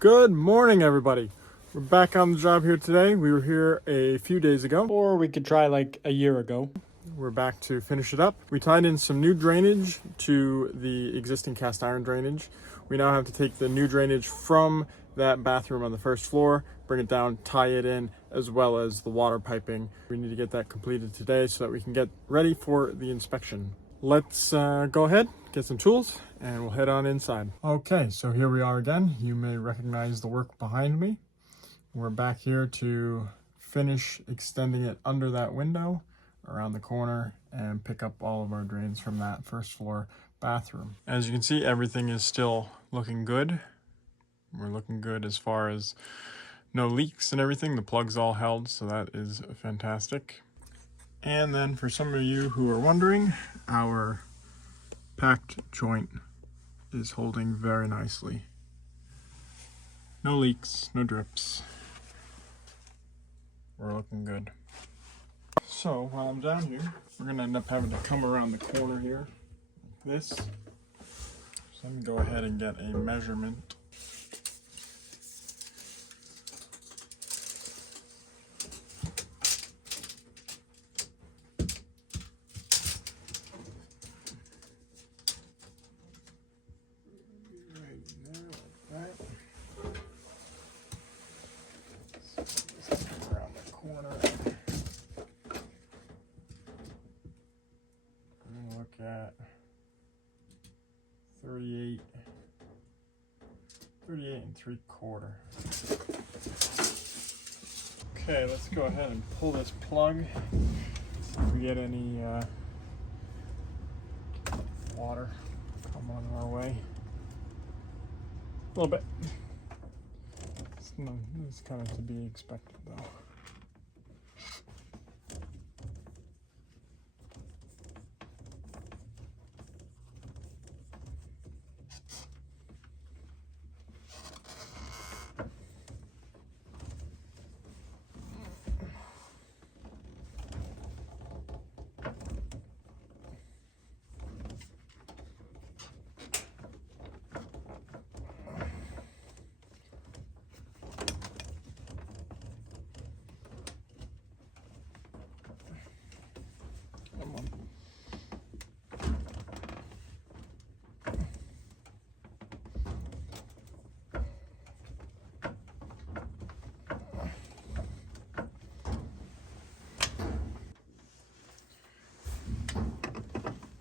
Good morning, everybody. We're back on the job here today. We were here a few days ago, or we could try like a year ago. We're back to finish it up. We tied in some new drainage to the existing cast iron drainage. We now have to take the new drainage from that bathroom on the first floor, bring it down, tie it in, as well as the water piping. We need to get that completed today so that we can get ready for the inspection. Let's go ahead, get some tools, and we'll head on inside. Okay, so here we are again. You may recognize the work behind me. We're back here to finish extending it under that window, around the corner, and pick up all of our drains from that first floor bathroom. As you can see, everything is still looking good. We're looking good as far as no leaks and everything. The plug's all held, so that is fantastic. And then for some of you who are wondering, our packed joint is holding very nicely. No leaks, no drips. We're looking good. So while I'm down here, we're gonna end up having to come around the corner here, like this. So let me go ahead and get a measurement. At 38 and 3/4. Okay, let's go ahead and pull this plug. See if we get any water come on our way. A little bit. It's kind of to be expected though.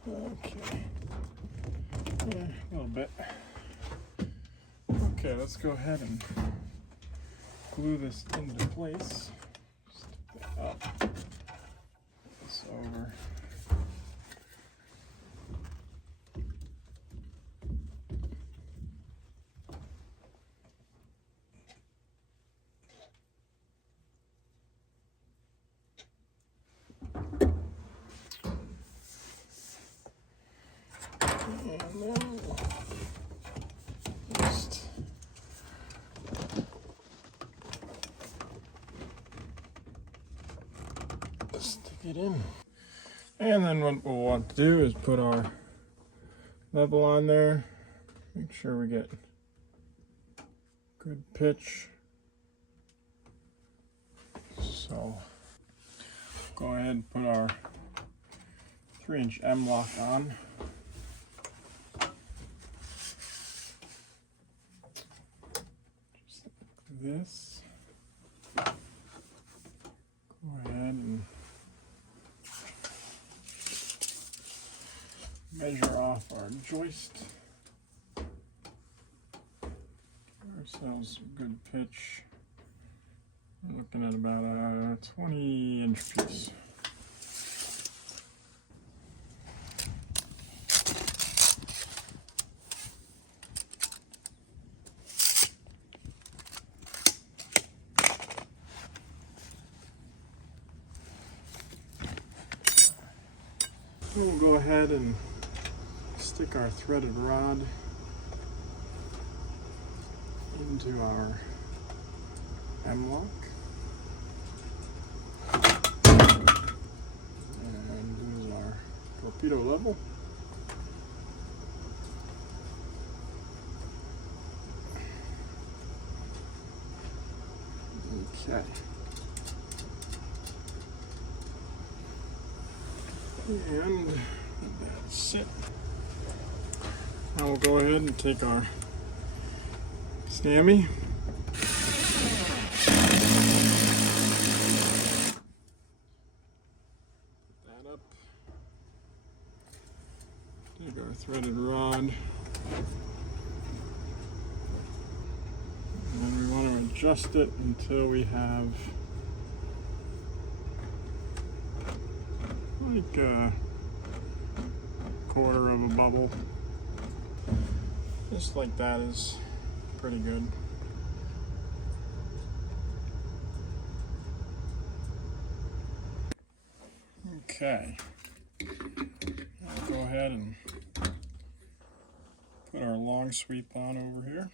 Okay, yeah, a little bit. Okay, let's go ahead and glue this into place. Stick that up, this over. And then just stick it in. And then what we'll want to do is put our level on there. Make sure we get good pitch. So go ahead and put our 3-inch M lock on. This. Go ahead and measure off our joist. Give ourselves some good pitch. We're looking at about a 20-inch piece. We'll go ahead and stick our threaded rod into our M-lock. And use our torpedo level. Okay. And that's it. Now we'll go ahead and take our Stammy. That up. Take our threaded rod. And we want to adjust it until we have like a quarter of a bubble. Just like that is pretty good. Okay, I'll go ahead and put our long sweep on over here.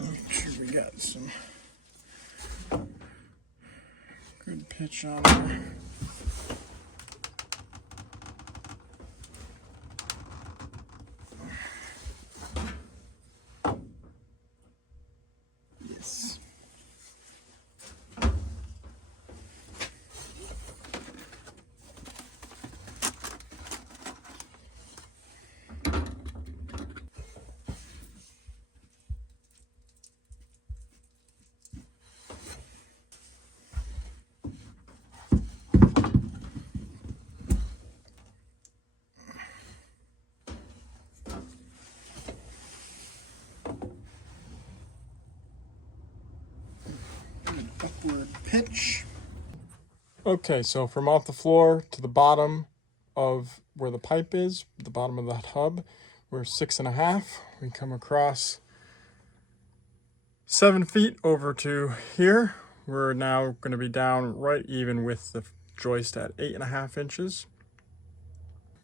Make sure we got some good pitch on there. Yes. Upward pitch. Okay, so from off the floor to the bottom of where the pipe is, the bottom of that hub, we're 6.5. We come across 7 feet over to here. We're now going to be down right even with the joist at 8.5 inches.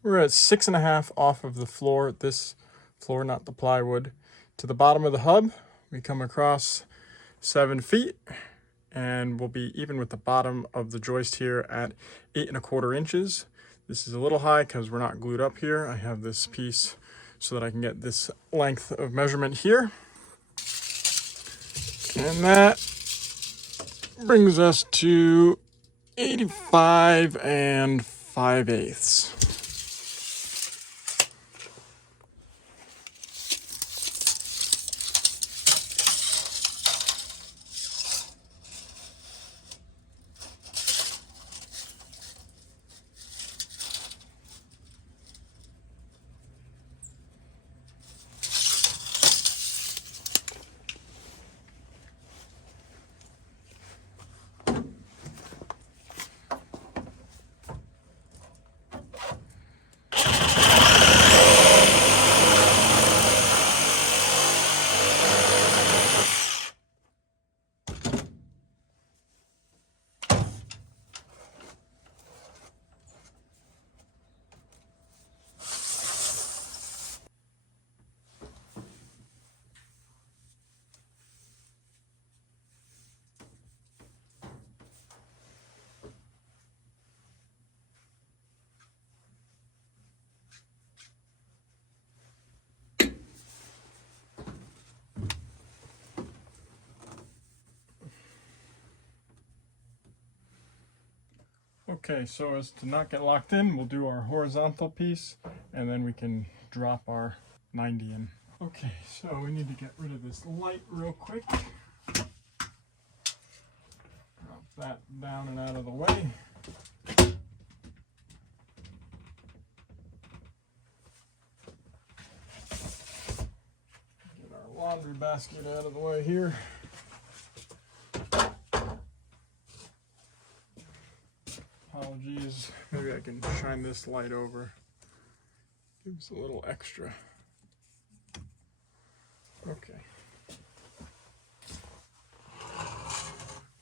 We're at 6.5 off of the floor, this floor, not the plywood, to the bottom of the hub. We come across 7 feet. And we'll be even with the bottom of the joist here at 8.25 inches. This is a little high because we're not glued up here. I have this piece so that I can get this length of measurement here. And that brings us to 85 5/8. Okay, so as to not get locked in, we'll do our horizontal piece and then we can drop our 90 in. Okay, so we need to get rid of this light real quick. Drop that down and out of the way. Get our laundry basket out of the way here. Apologies, maybe I can shine this light over. Gives a little extra. Okay.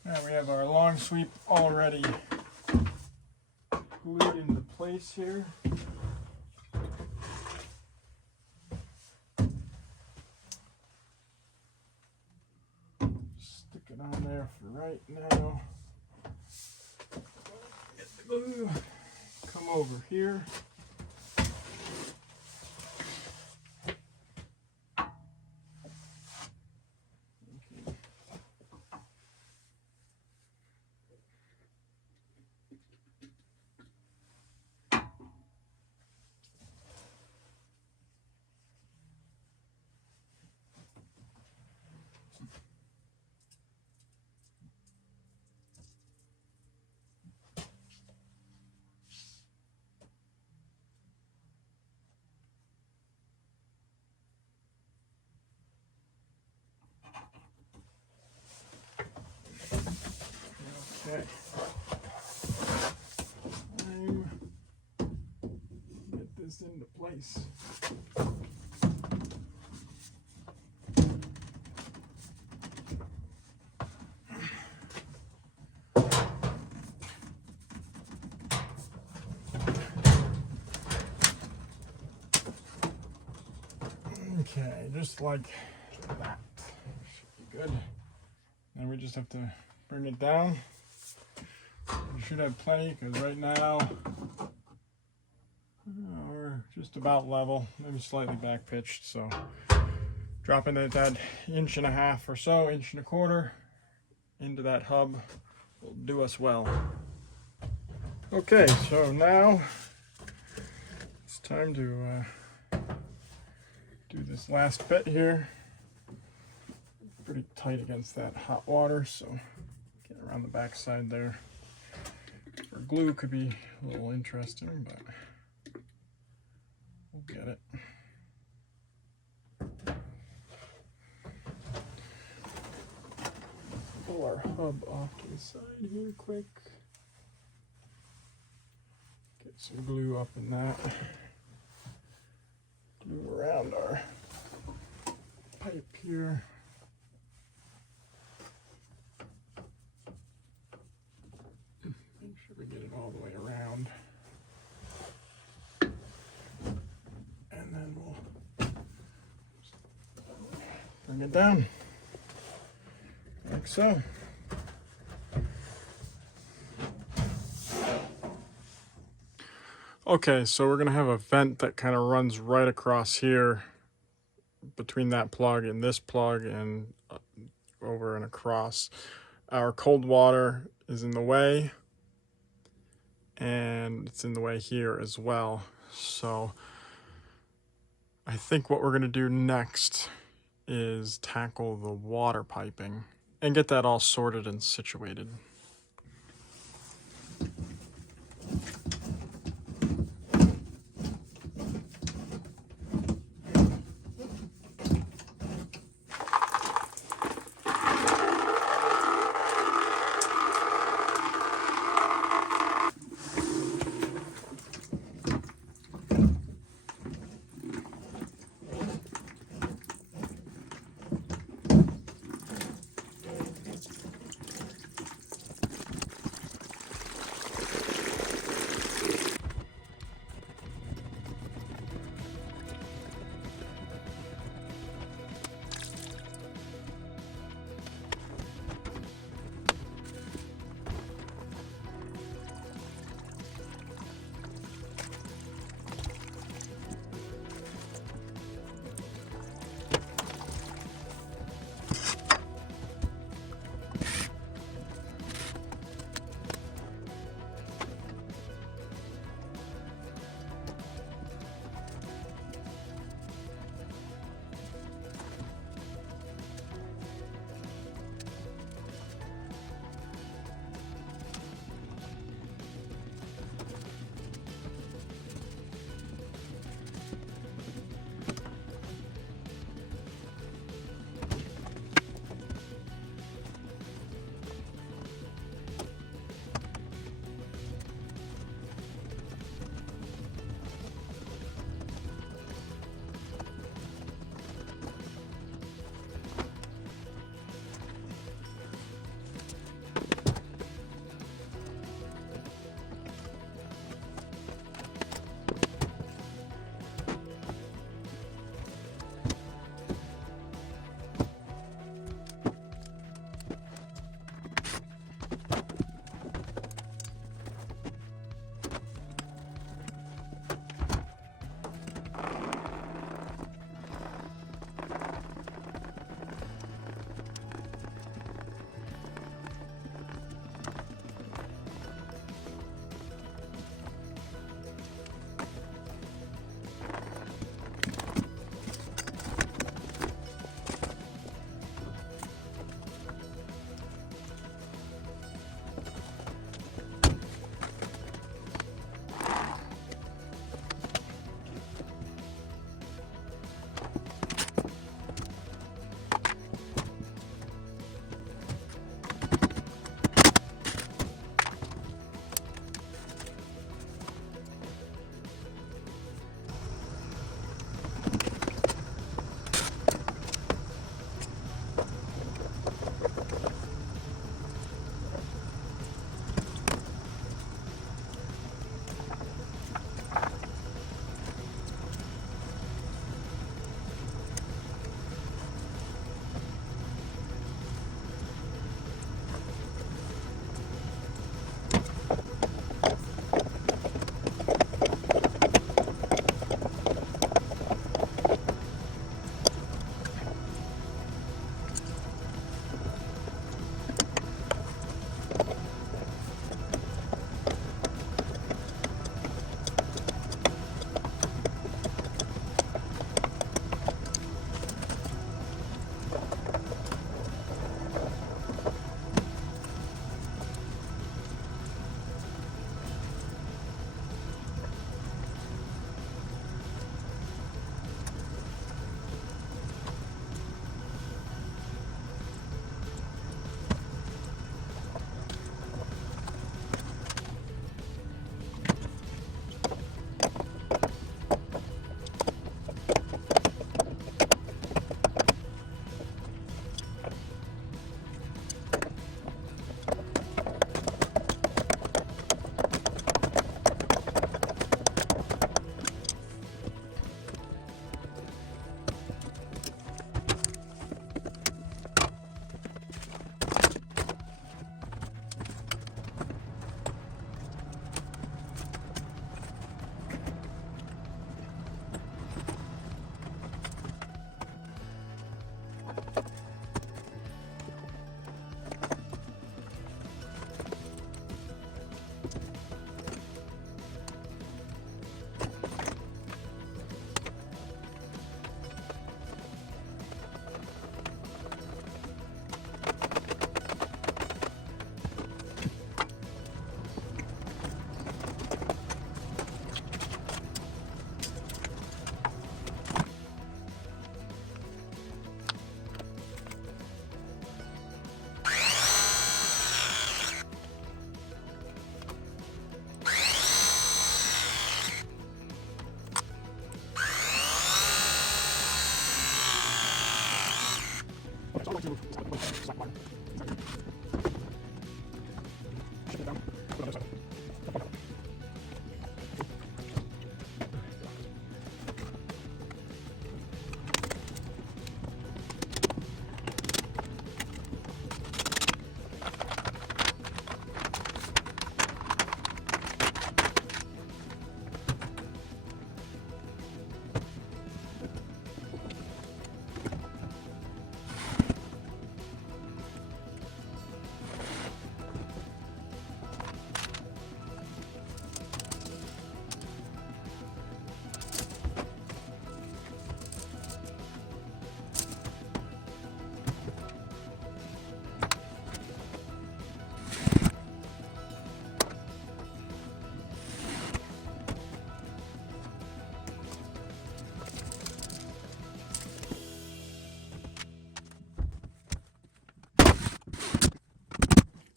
Now we have our long sweep already glued into place here. Stick it on there for right now. Get the glue. Come over here. Okay. Get this into place. Okay, just like that. Should be good. Then we just have to bring it down. We should have plenty because right now we're just about level, maybe slightly back pitched. So dropping it that 1.5 inches or so, 1.25 inches into that hub will do us well. Okay, so now it's time to do this last bit here. Pretty tight against that hot water, so get around the back side there. For glue could be a little interesting, but we'll get it. Pull our hub off to the side here quick. Get some glue up in that. Glue around our pipe here. Make sure we get it all the way around. And then we'll bring it down. Like so. Okay, so we're gonna have a vent that kind of runs right across here between that plug and this plug and over and across. Our cold water is in the way and it's in the way here as well. So I think what we're gonna do next is tackle the water piping and get that all sorted and situated.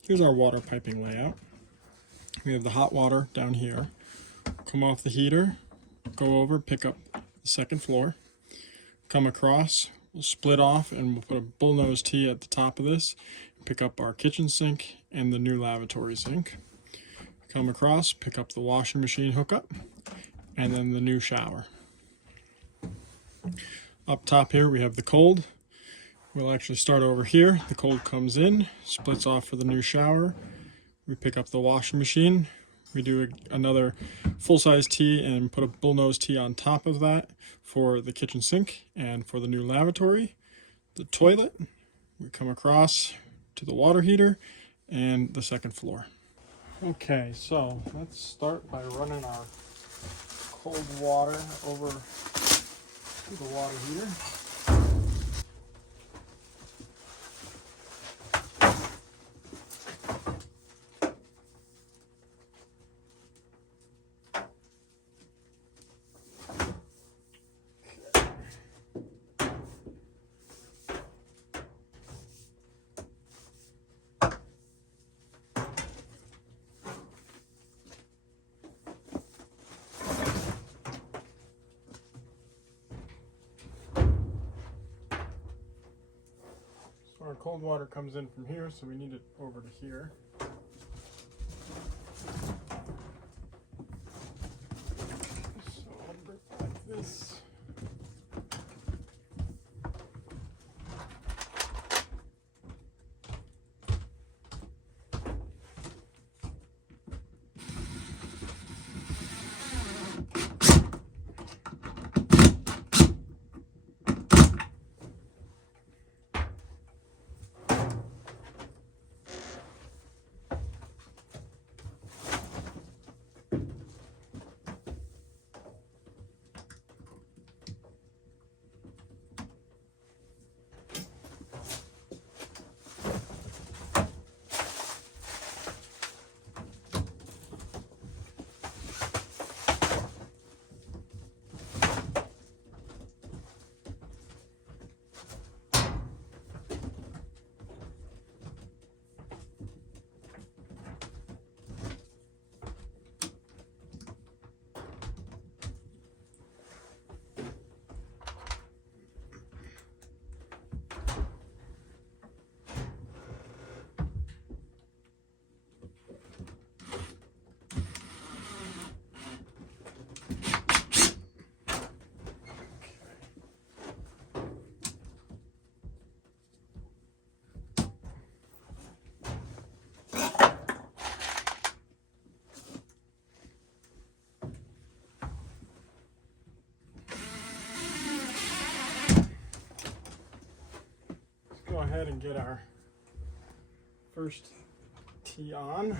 Here's our water piping layout. We have the hot water down here. Come off the heater, go over, pick up the second floor, come across, we'll split off and we'll put a bullnose T at the top of this, pick up our kitchen sink and the new lavatory sink. Come across, pick up the washing machine hookup, and then the new shower. Up top here we have the cold. We'll actually start over here. The cold comes in, splits off for the new shower. We pick up the washing machine. We do another full-size T and put a bullnose T on top of that for the kitchen sink and for the new lavatory. The toilet, we come across to the water heater and the second floor. Okay, so let's start by running our cold water over to the water heater. Our cold water comes in from here, so we need it over to here. So I'll bring it like this. Go ahead and get our first tee on.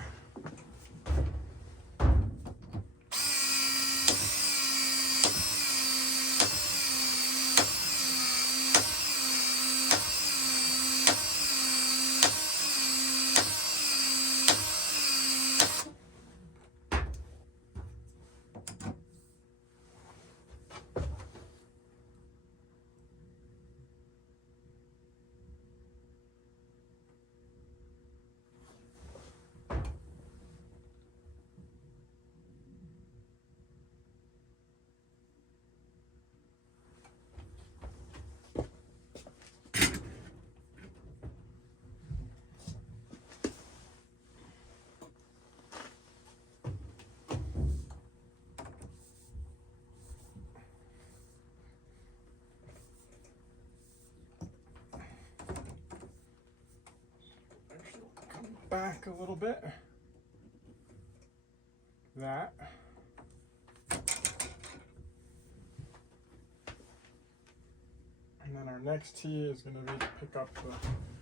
back a little bit. That. And then our next tee is going to be to pick up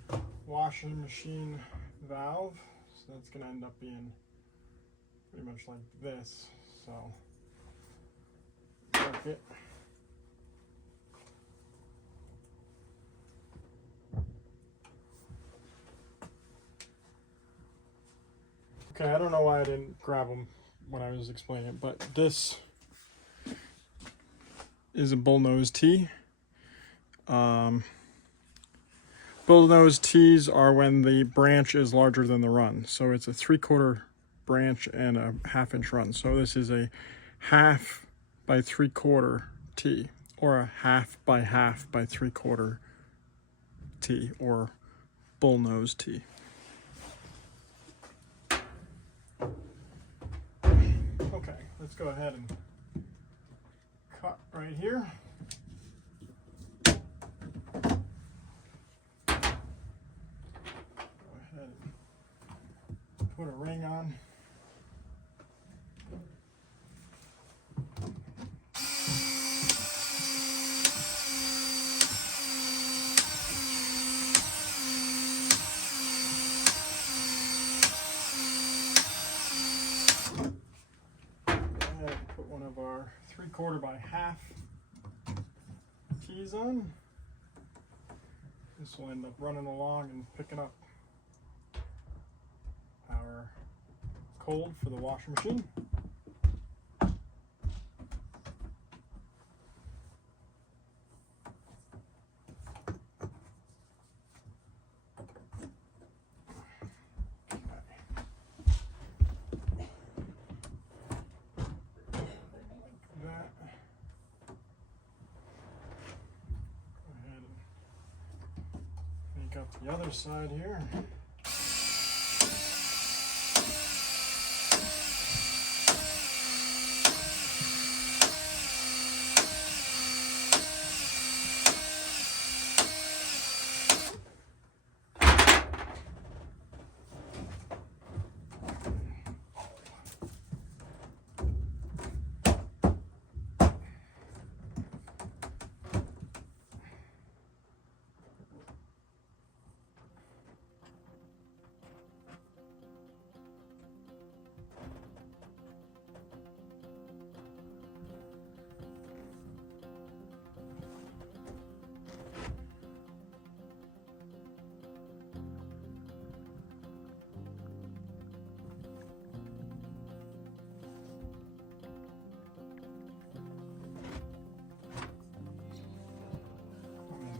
the washing machine valve. So that's going to end up being pretty much like this. So work it. Okay, I don't know why I didn't grab them when I was explaining it, but this is a bullnose tee. Bullnose tees are when the branch is larger than the run. So it's a 3/4 branch and a 1/2 inch run. So this is a 1/2 by 3/4 tee, or a 1/2 by 1/2 by 3/4 tee, or bullnose tee. Okay, let's go ahead and cut right here. Put a ring on. And put one of our 3/4 by 1/2 tees on. This will end up running along and picking up our cold for the washing machine. Up the other side here.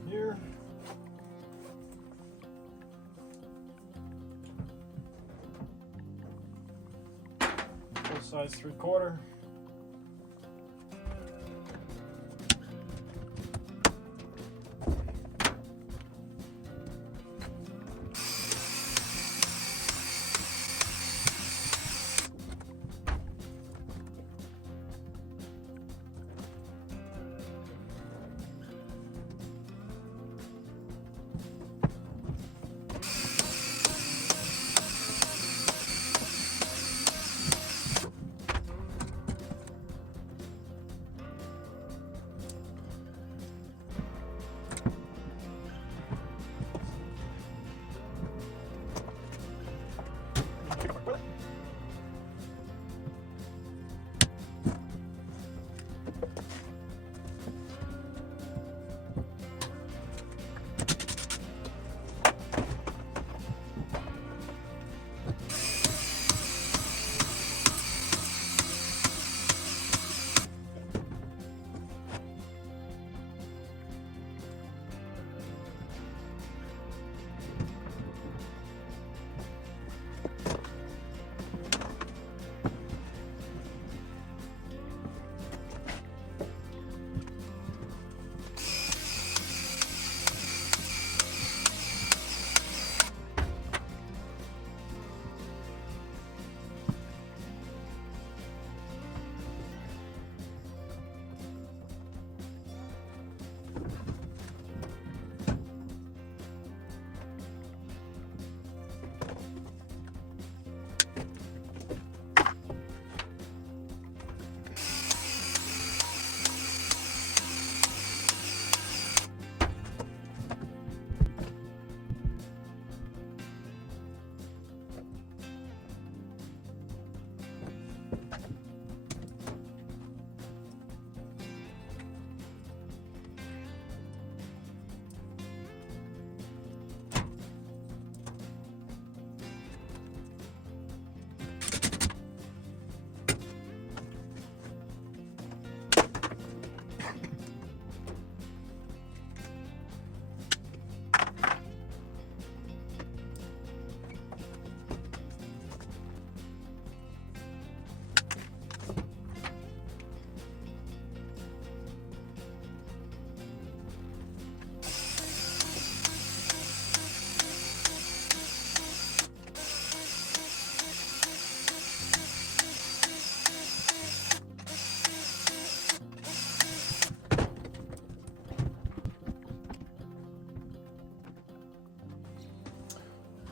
Here. Full size 3/4.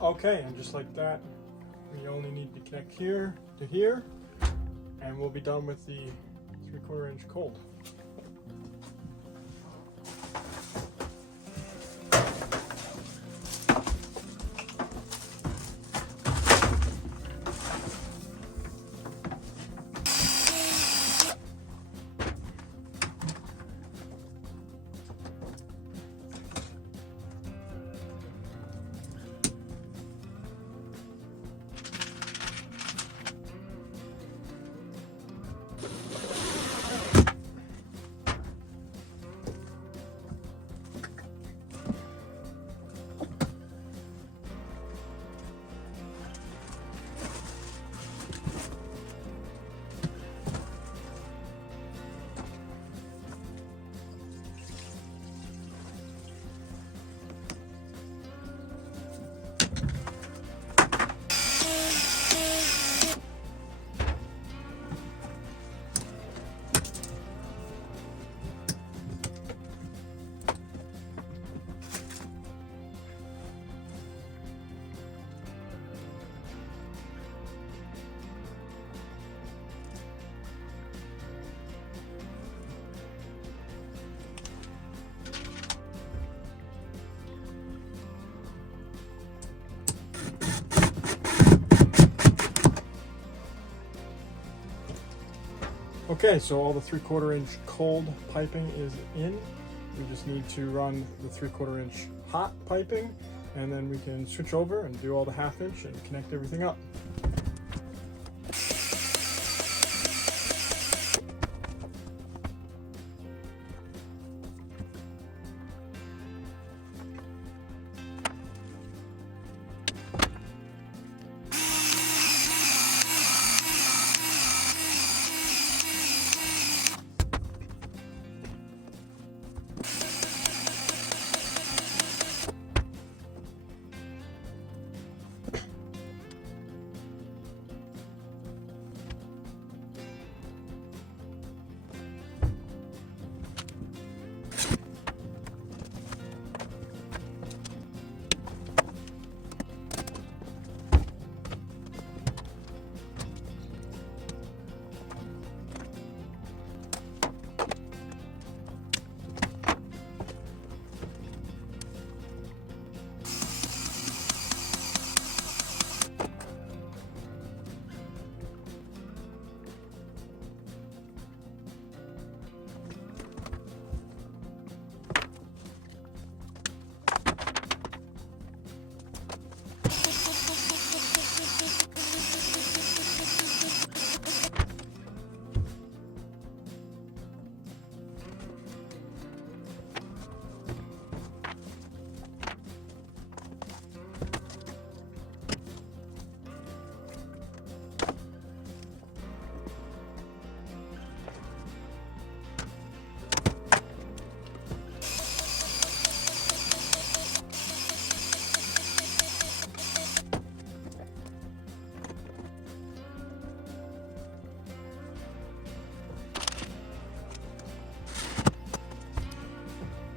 Okay, and just like that, we only need to connect here to here, and we'll be done with the 3/4 inch cold. Okay, so all the 3/4 inch cold piping is in. We just need to run the 3/4 inch hot piping, and then we can switch over and do all the 1/2 inch and connect everything up.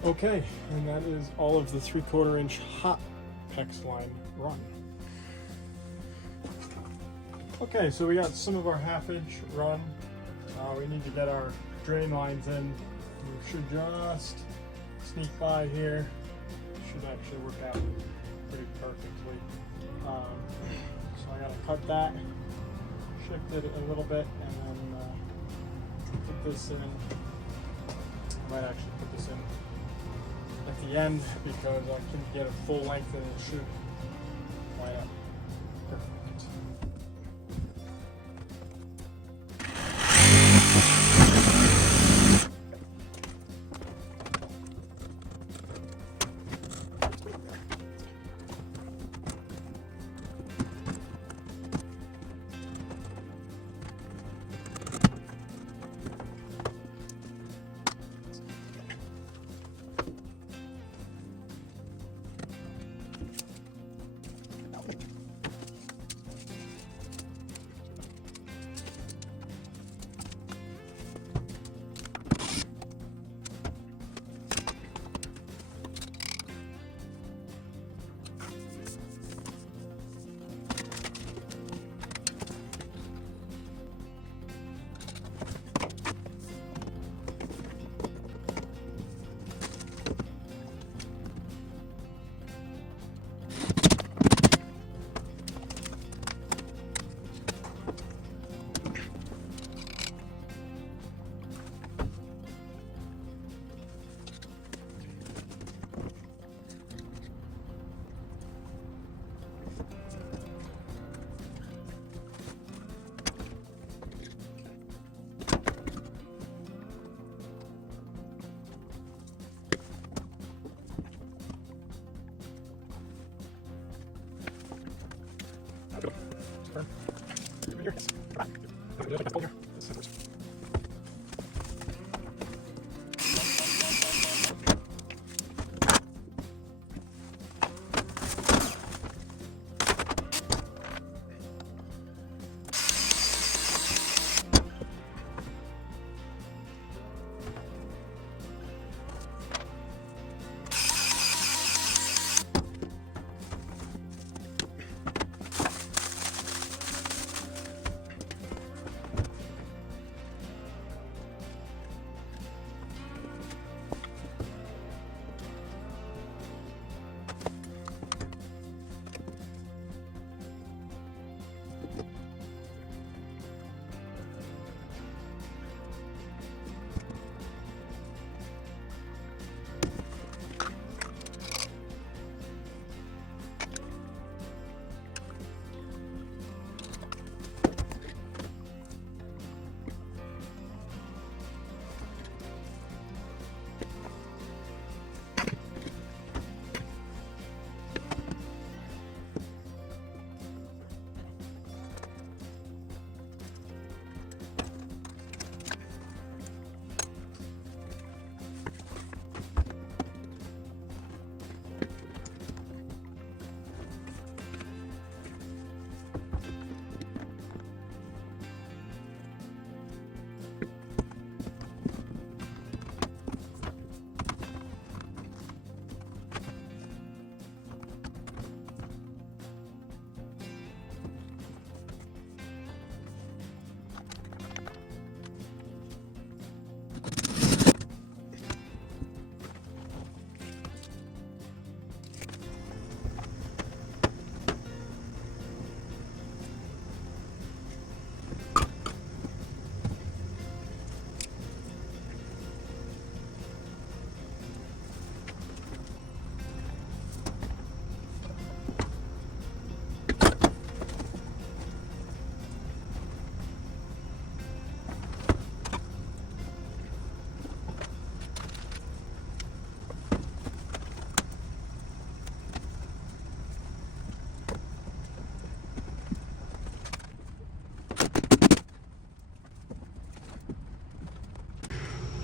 Okay, and that is all of the 3/4 inch hot PEX line run. Okay, so we got some of our 1/2 inch run. We need to get our drain lines in. We should just sneak by here. Should actually work out pretty perfectly. So I gotta cut that, shift it a little bit, and then put this in. I might actually put this in at the end because I can get a full length and it should line up perfect.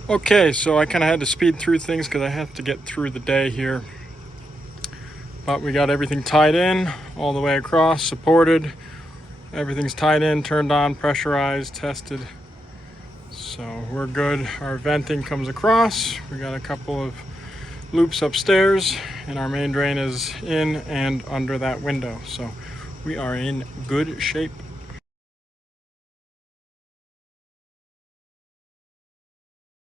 Okay, so I kind of had to speed through things because I have to get through the day here. But we got everything tied in all the way across, supported. Everything's tied in, turned on, pressurized, tested. So we're good. Our venting comes across. We got a couple of loops upstairs, and our main drain is in and under that window. So we are in good shape.